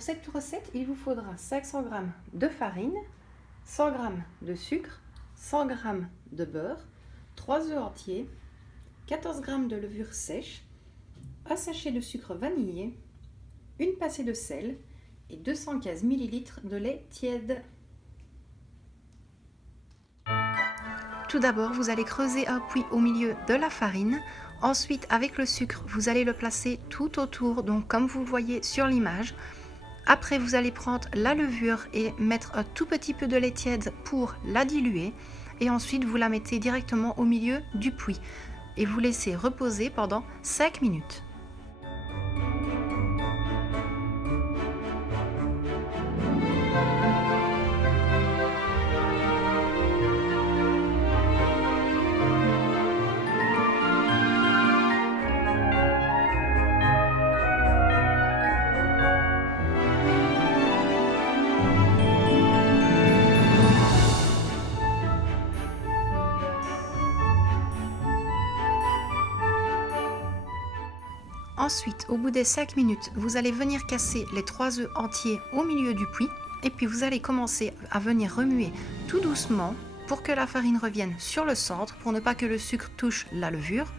Pour cette recette, il vous faudra 500 g de farine, 100 g de sucre, 100 g de beurre, 3 œufs entiers, 14 g de levure sèche, un sachet de sucre vanillé, une pincée de sel et 215 ml de lait tiède. Tout d'abord, vous allez creuser un puits au milieu de la farine. Ensuite, avec le sucre, vous allez le placer tout autour, donc comme vous le voyez sur l'image. Après, vous allez prendre la levure et mettre un tout petit peu de lait tiède pour la diluer. Et ensuite, vous la mettez directement au milieu du puits et vous laissez reposer pendant 5 minutes. Ensuite, au bout des 5 minutes, vous allez venir casser les 3 œufs entiers au milieu du puits et puis vous allez commencer à venir remuer tout doucement pour que la farine revienne sur le centre, pour ne pas que le sucre touche la levure.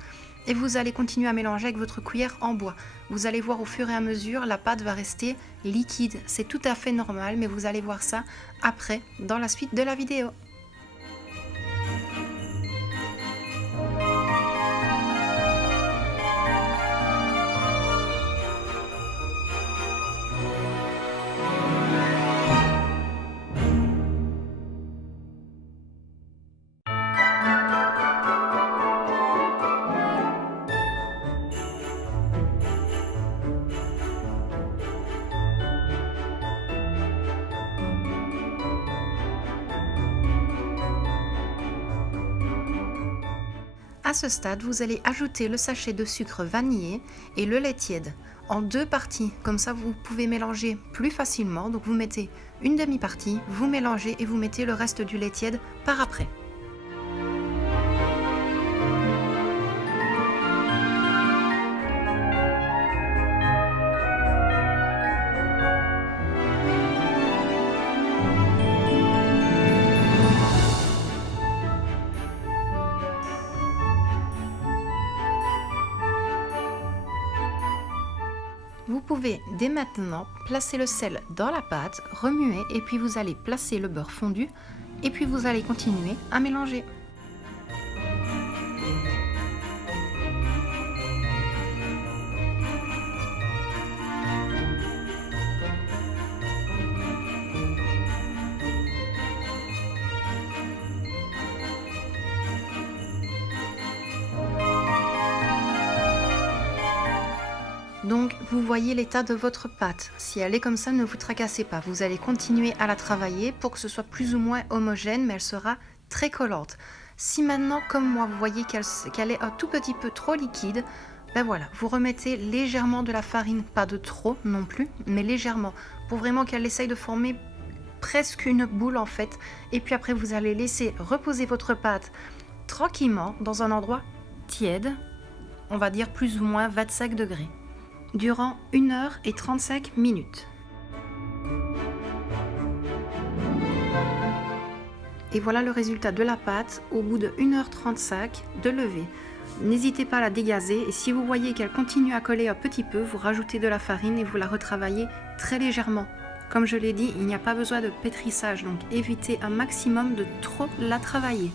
Et vous allez continuer à mélanger avec votre cuillère en bois. Vous allez voir au fur et à mesure, la pâte va rester liquide. C'est tout à fait normal, mais vous allez voir ça après dans la suite de la vidéo. À ce stade, vous allez ajouter le sachet de sucre vanillé et le lait tiède en 2 parties. Comme ça, vous pouvez mélanger plus facilement. Donc vous mettez une demi-partie, vous mélangez et vous mettez le reste du lait tiède par après. Vous pouvez dès maintenant placer le sel dans la pâte, remuer et puis vous allez placer le beurre fondu et puis vous allez continuer à mélanger. Donc vous voyez l'état de votre pâte. Si elle est comme ça, ne vous tracassez pas. Vous allez continuer à la travailler pour que ce soit plus ou moins homogène, mais elle sera très collante. Si maintenant, comme moi, vous voyez qu'elle est un tout petit peu trop liquide, ben voilà, vous remettez légèrement de la farine, pas de trop non plus, mais légèrement, pour vraiment qu'elle essaye de former presque une boule en fait. Et puis après, vous allez laisser reposer votre pâte tranquillement dans un endroit tiède, on va dire plus ou moins 25 degrés. Durant 1h35 minutes. Et voilà le résultat de la pâte au bout de 1h35 de levée. N'hésitez pas à la dégazer et si vous voyez qu'elle continue à coller un petit peu, vous rajoutez de la farine et vous la retravaillez très légèrement. Comme je l'ai dit, il n'y a pas besoin de pétrissage, donc évitez un maximum de trop la travailler.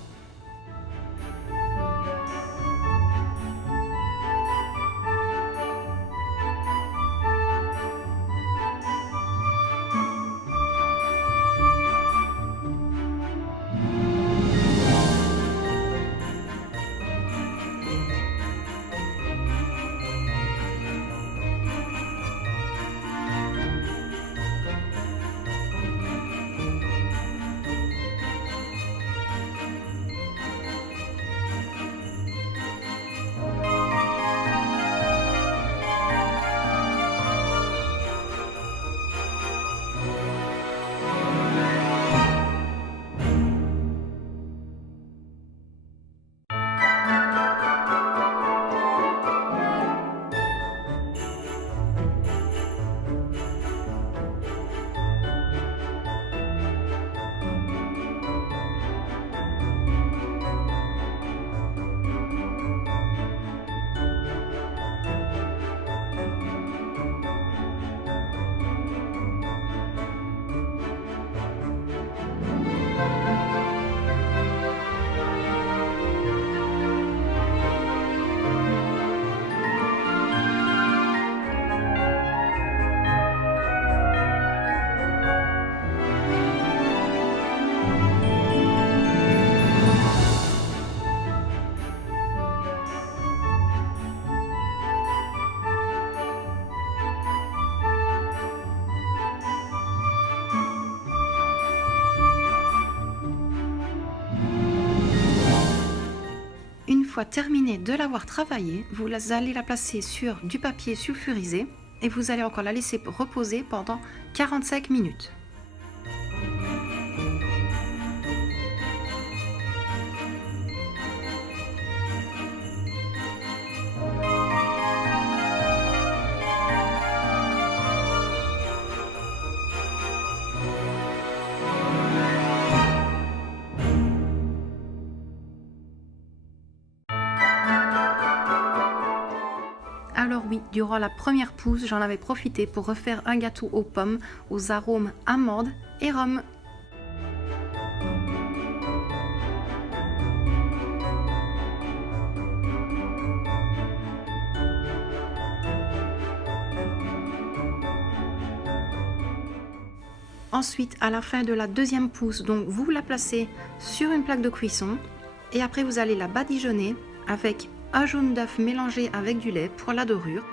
fois terminé de l'avoir travaillée, vous allez la placer sur du papier sulfurisé et vous allez encore la laisser reposer pendant 45 minutes. Alors oui, durant la première pousse, j'en avais profité pour refaire un gâteau aux pommes, aux arômes amandes et rhum. Ensuite, à la fin de la deuxième pousse, donc vous la placez sur une plaque de cuisson et après vous allez la badigeonner avec un jaune d'œuf mélangé avec du lait pour la dorure.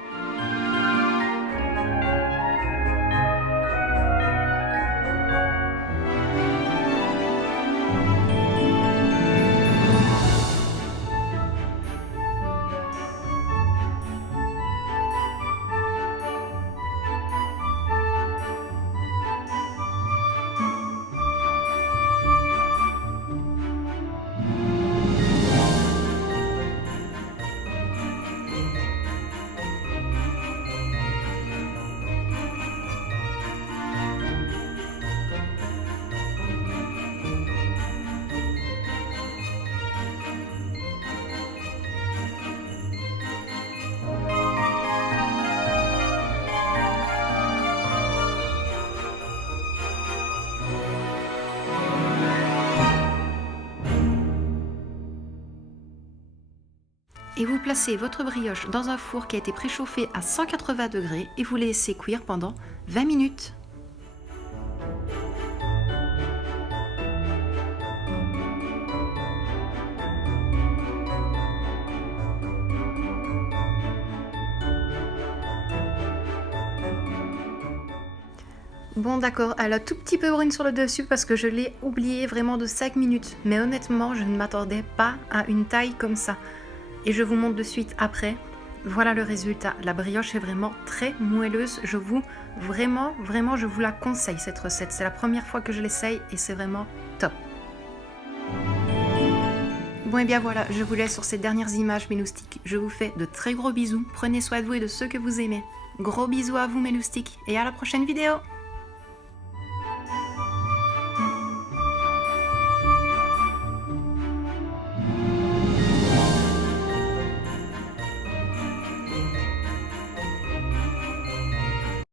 Et vous placez votre brioche dans un four qui a été préchauffé à 180 degrés et vous laissez cuire pendant 20 minutes. Bon d'accord, elle a tout petit peu brune sur le dessus parce que je l'ai oublié vraiment de 5 minutes. Mais honnêtement, je ne m'attendais pas à une taille comme ça. Et je vous montre de suite après. Voilà le résultat. La brioche est vraiment très moelleuse. Je vous la conseille cette recette. C'est la première fois que je l'essaye et c'est vraiment top. Bon et bien voilà, je vous laisse sur ces dernières images mes loustiques. Je vous fais de très gros bisous. Prenez soin de vous et de ceux que vous aimez. Gros bisous à vous mes loustiques et à la prochaine vidéo.